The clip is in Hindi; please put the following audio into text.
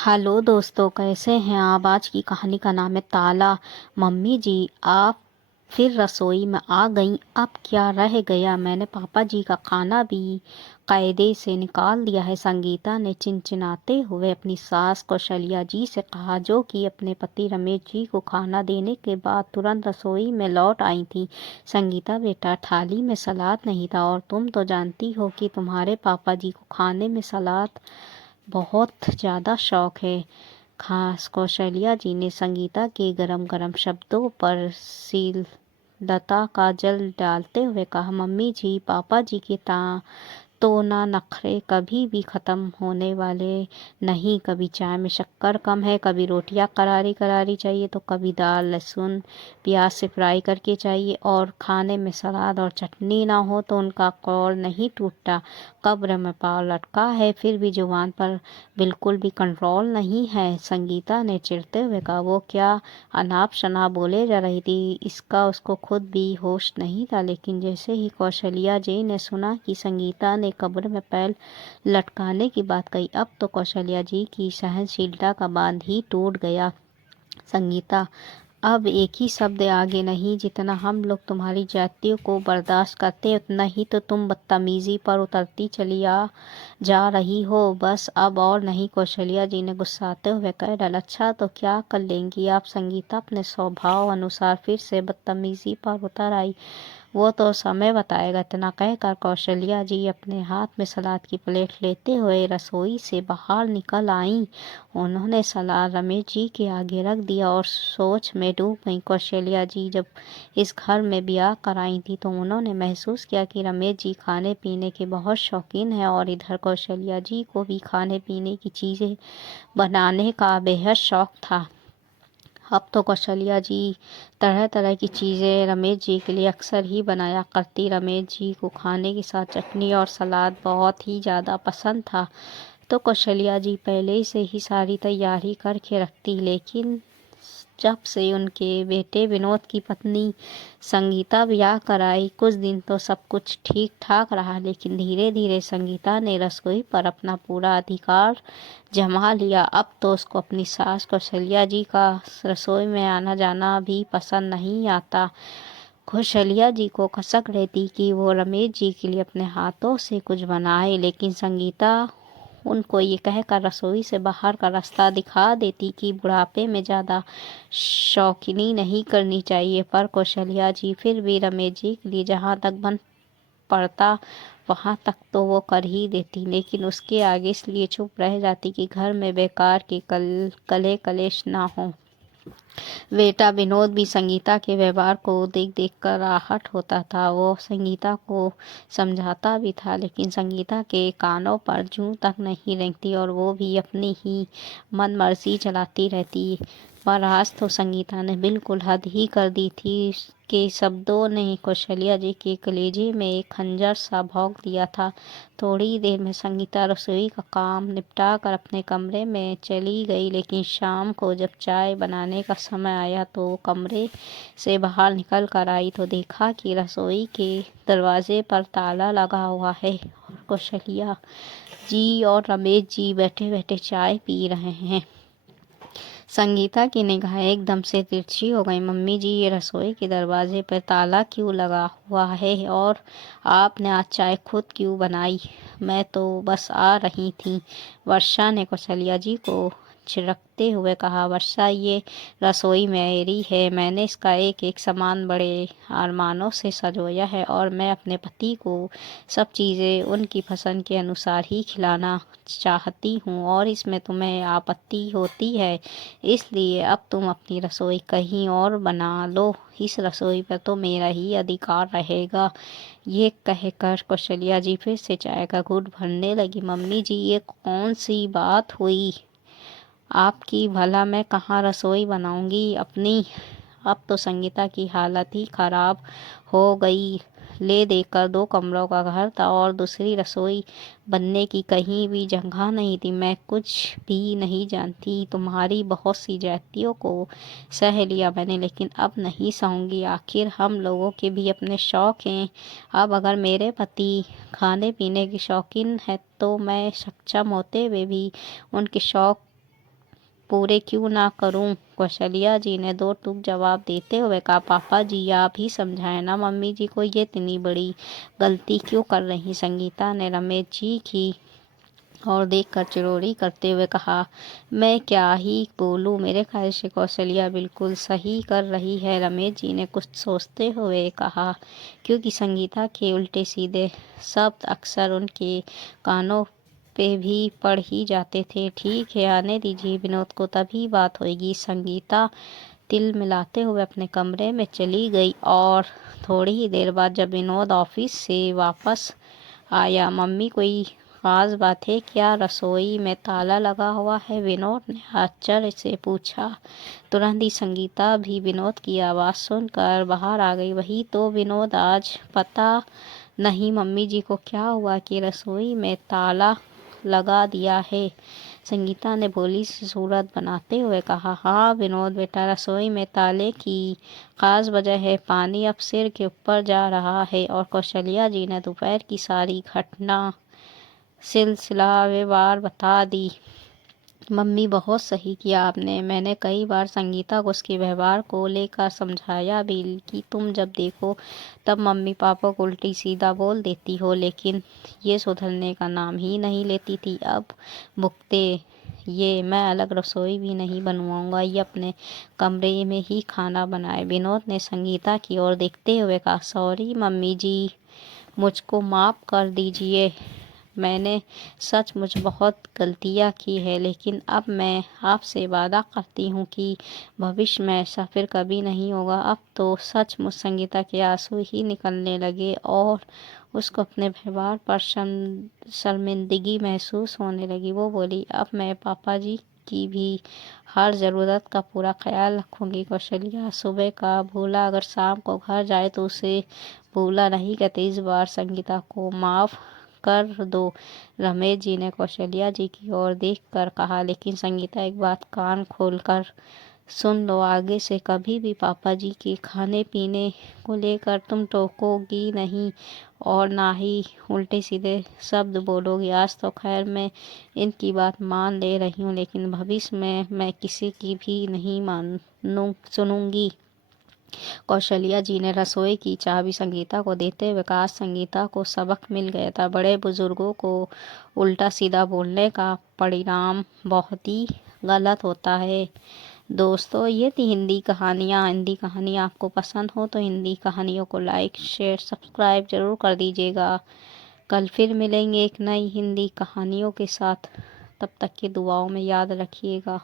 हेलो दोस्तों, कैसे हैं आप। आज की कहानी का नाम है ताला। मम्मी जी, आप फिर रसोई में आ गईं। अब क्या रह गया। मैंने पापा जी का खाना भी कायदे से निकाल दिया है। संगीता ने चिनचिनाते हुए अपनी सास कौशल्या जी से कहा, जो कि अपने पति रमेश जी को खाना देने के बाद तुरंत रसोई में लौट आई थी। संगीता बेटा, थाली में सलाद नहीं था और तुम तो जानती हो कि तुम्हारे पापा जी को खाने में सलाद बहुत ज़्यादा शौक है। खास कौशल्या जी ने संगीता के गरम गरम शब्दों पर सीलता का जल डालते हुए कहा, मम्मी जी, पापा जी के तो ना नखरे कभी भी ख़त्म होने वाले नहीं। कभी चाय में शक्कर कम है, कभी रोटियां करारी करारी चाहिए, तो कभी दाल लहसुन प्याज से फ्राई करके चाहिए, और खाने में सलाद और चटनी ना हो तो उनका कौल नहीं टूटता। कब्र में पाँव लटका है, फिर भी जुबान पर बिल्कुल भी कंट्रोल नहीं है। संगीता ने चिढ़ते हुए कहा, वो क्या अनाप शनाप बोले जा रही थी। इसका उसको खुद भी होश नहीं था। लेकिन जैसे ही कौशल्या जी ने सुना कि संगीता ने कब्र में पैर लटकाने की बात कही, अब तो कौशल्या जी की सहनशीलता का बांध ही टूट गया। संगीता, अब एक ही शब्द आगे नहीं। जितना हम लोग तुम्हारी जातियों को बर्दाश्त करते उतना ही तो तुम बदतमीजी पर उतरती चली आ जा रही हो। बस अब और नहीं। कौशल्या जी ने गुस्साते हुए कह डाला, अच्छा तो क्या कर लेंगी आप। संगीता अपने स्वभाव अनुसार फिर से बदतमीजी पर उतर आई। वो तो समय बताएगा। इतना कहकर कौशल्या जी अपने हाथ में सलाद की प्लेट लेते हुए रसोई से बाहर निकल आईं। उन्होंने सलाद रमेश जी के आगे रख दिया और सोच में डूब गईं। कौशल्या जी जब इस घर में ब्याह कर आई थी तो उन्होंने महसूस किया कि रमेश जी खाने पीने के बहुत शौकीन हैं, और इधर कौशल्या जी को भी खाने पीने की चीज़ें बनाने का बेहद शौक था। अब तो कौशल्या जी तरह तरह की चीज़ें रमेश जी के लिए अक्सर ही बनाया करती। रमेश जी को खाने के साथ चटनी और सलाद बहुत ही ज़्यादा पसंद था, तो कौशल्या जी पहले से ही सारी तैयारी करके रखती। लेकिन जब से उनके बेटे विनोद की पत्नी संगीता ब्याह कराई, कुछ दिन तो सब कुछ ठीक ठाक रहा, लेकिन धीरे धीरे संगीता ने रसोई पर अपना पूरा अधिकार जमा लिया। अब तो उसको अपनी सास कौशल्या जी का रसोई में आना जाना भी पसंद नहीं आता। कौशल्या जी को कसक रहती कि वो रमेश जी के लिए अपने हाथों से कुछ बनाए, लेकिन संगीता उनको ये कहकर रसोई से बाहर का रास्ता दिखा देती कि बुढ़ापे में ज़्यादा शौकीनी नहीं करनी चाहिए। पर कौशल्या जी फिर भी रमेश जी के लिए जहाँ तक बन पड़ता वहाँ तक तो वो कर ही देती, लेकिन उसके आगे इसलिए चुप रह जाती कि घर में बेकार के कले कलेश ना हो। बेटा विनोद भी संगीता के व्यवहार को देख देख कर आहट होता था। वो संगीता को समझाता भी था, लेकिन संगीता के कानों पर जूं तक नहीं रेंगती और वो भी अपनी ही मन मर्जी चलाती रहती। पर आज तो संगीता ने बिल्कुल हद ही कर दी थी। के शब्दों ने कौशल्या जी के कलेजे में एक खंजर सा भोंक दिया था। थोड़ी देर में संगीता रसोई का काम निपटा कर अपने कमरे में चली गई, लेकिन शाम को जब चाय बनाने का समय आया तो वो कमरे से बाहर निकल कर आई तो देखा कि रसोई के दरवाजे पर ताला लगा हुआ है और कौशल्या जी और रमेश जी बैठे बैठे चाय पी रहे हैं। संगीता की निगाहें एकदम से तिरछी हो गई। मम्मी जी, ये रसोई के दरवाजे पर ताला क्यों लगा हुआ है, और आपने आज चाय खुद क्यों बनाई। मैं तो बस आ रही थी, वर्षा ने कौशल्या जी को छिड़कते हुए कहा। वर्षा, ये रसोई मेरी है। मैंने इसका एक एक सामान बड़े अरमानों से सजोया है, और मैं अपने पति को सब चीज़ें उनकी पसंद के अनुसार ही खिलाना चाहती हूँ, और इसमें तुम्हें आपत्ति होती है, इसलिए अब तुम अपनी रसोई कहीं और बना लो। इस रसोई पर तो मेरा ही अधिकार रहेगा। ये कहकर कौशल्या जी फिर से चाय का घूंट भरने लगी। मम्मी जी, ये कौन सी बात हुई आपकी। भला मैं कहाँ रसोई बनाऊंगी अपनी। अब तो संगीता की हालत ही खराब हो गई। ले देकर दो कमरों का घर था और दूसरी रसोई बनने की कहीं भी जगह नहीं थी। मैं कुछ भी नहीं जानती, तुम्हारी बहुत सी जातियों को सह लिया मैंने, लेकिन अब नहीं सहूंगी। आखिर हम लोगों के भी अपने शौक हैं। अब अगर मेरे पति खाने पीने की शौकीन है तो मैं सक्षम होते हुए भी उनके शौक पूरे क्यों ना करूं? कौशल्या जी ने दो टूक जवाब देते हुए कहा। पापा जी आप ही समझाएं ना मम्मी जी को, ये इतनी बड़ी गलती क्यों कर रही? संगीता ने रमेश जी की और देखकर चिरौरी करते हुए कहा। मैं क्या ही बोलूं, मेरे ख्याल से कौशल्या बिल्कुल सही कर रही है, रमेश जी ने कुछ सोचते हुए कहा, क्योंकि संगीता के उल्टे सीधे शब्द अक्सर उनके कानों पे भी पड़ ही जाते थे। ठीक है, आने दीजिए विनोद को, तभी बात होगी। संगीता तिल मिलाते हुए अपने कमरे में चली गई और थोड़ी ही देर बाद जब विनोद ऑफिस से वापस आया, मम्मी कोई खास बात है क्या? रसोई में ताला लगा हुआ है, विनोद ने आश्चर्य से पूछा। तुरंत ही संगीता भी विनोद की आवाज़ सुनकर बाहर आ गई। वही तो विनोद, आज पता नहीं मम्मी जी को क्या हुआ कि रसोई में ताला लगा दिया है, संगीता ने भोली सी सूरत बनाते हुए कहा। हाँ विनोद बेटा, रसोई में ताले की खास वजह है, पानी अब सिर के ऊपर जा रहा है। और कौशल्या जी ने दोपहर की सारी घटना सिलसिलावार बता दी। मम्मी बहुत सही किया आपने, मैंने कई बार संगीता को उसके व्यवहार को लेकर समझाया भी कि तुम जब देखो तब मम्मी पापा को उल्टी सीधा बोल देती हो, लेकिन ये सुधरने का नाम ही नहीं लेती थी। अब भुगते ये, मैं अलग रसोई भी नहीं बनवाऊंगा, ये अपने कमरे में ही खाना बनाए। विनोद ने संगीता की ओर देखते हुए कहा। सॉरी मम्मी जी, मुझको माफ़ कर दीजिए, मैंने सचमुच बहुत गलतियाँ की है, लेकिन अब मैं आपसे वादा करती हूँ कि भविष्य में ऐसा फिर कभी नहीं होगा। अब तो सचमुच संगीता के आंसू ही निकलने लगे और उसको अपने व्यवहार पर शर्मिंदगी महसूस होने लगी। वो बोली, अब मैं पापा जी की भी हर ज़रूरत का पूरा ख्याल रखूंगी। कौशल्या सुबह का भूला अगर शाम को घर जाए तो उसे भूला नहीं कहते। इस बार संगीता को माफ़ कर दो, रमेश जी ने कौशल्या जी की ओर देखकर कहा। लेकिन संगीता एक बात कान खोलकर सुन लो, आगे से कभी भी पापा जी के खाने पीने को लेकर तुम टोकोगी नहीं और ना ही उल्टे सीधे शब्द बोलोगी। आज तो खैर मैं इनकी बात मान ले रही हूँ, लेकिन भविष्य में मैं किसी की भी नहीं सुनूंगी। कौशल्या जी ने रसोई की चाबी संगीता को देते हुए कहा। संगीता को सबक मिल गया था, बड़े बुजुर्गों को उल्टा सीधा बोलने का परिणाम बहुत ही गलत होता है। दोस्तों ये थी हिंदी कहानियाँ। हिंदी कहानी आपको पसंद हो तो हिंदी कहानियों को लाइक शेयर सब्सक्राइब जरूर कर दीजिएगा। कल फिर मिलेंगे एक नई हिंदी कहानियों के साथ, तब तक की दुआओं में याद रखिएगा।